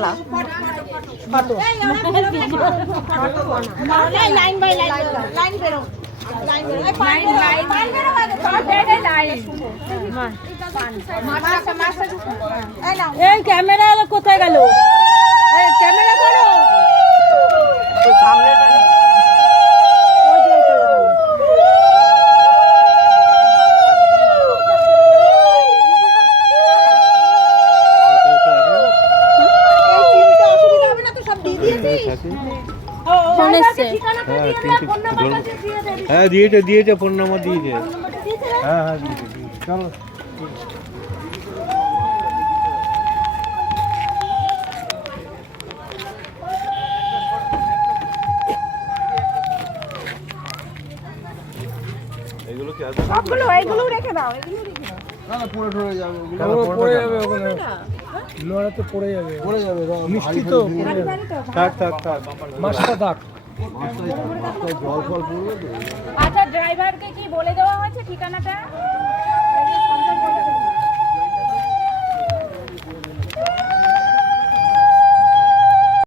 চালা photo line by line line বেরো line বেরো এই ক্যামেরা কোথায় গেল এই ক্যামেরা করো সামনে হ্যাঁ দিয়েছে ফোন নাম্বার দিয়েছে হ্যাঁ দিয়েছে চলো এগুলো কি আছে এগুলো রেখে দাও না পড়ে যাবে পড়ে যাবে ওখানে লোহাতে পড়ে যাবে মিষ্টি তো থাক মাছটা থাক জল ফল পড়বে তো আচ্ছা ড্রাইভারকে কি বলে দেওয়া হয়েছে ঠিকানাটা